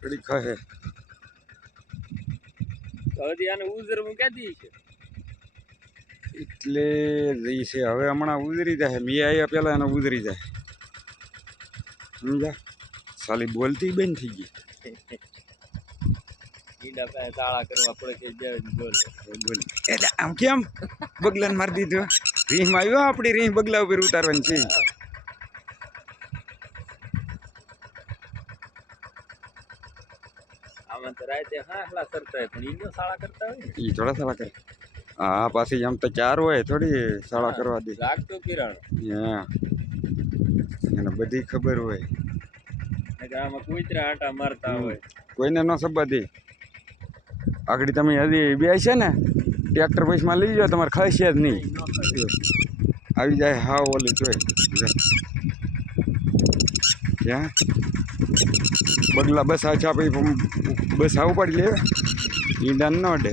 કડી ખહે હવે આને ઉજરવું ક્યાંથી છે એટલે જઈ છે હવે હમણાં ઉજરી જાય મેં આવ્યા પેલા એને ઉજરી જાય સમજા સાલી બોલતી બેન થઈ ગઈ ઈડા પાસે તાળા કરવા પડે કે જાય બોલે બોલ એટલે આમ કેમ બગલાને મારી દીધો રીંહમાં આવ્યો આપણી રીંહ બગલા ઉપર ઉતારવાની છે આમાં તો રાતે હાંસલા સરતા હોય પણ ઈનો શાળા કરતા હોય એ થોડા સાલા કરે હા પાછી એમ તો ચાર હોય થોડી શાળા કરવા દે લાગતો કિરણ હા એને બધી ખબર હોય આમાં કૂતરા આટા મારતા હોય કોઈને ન સબા દે આગળ તમે હજી બે છે ને ટ્રેક્ટર પૈસામાં લઈ જાઓ તમારે ખાઈ છે જ નહીં આવી જાય હા ઓલી જોઈ ક્યાં બગલા બસ આ પછી બસ આવું પડી લે ઈંડા ન ડે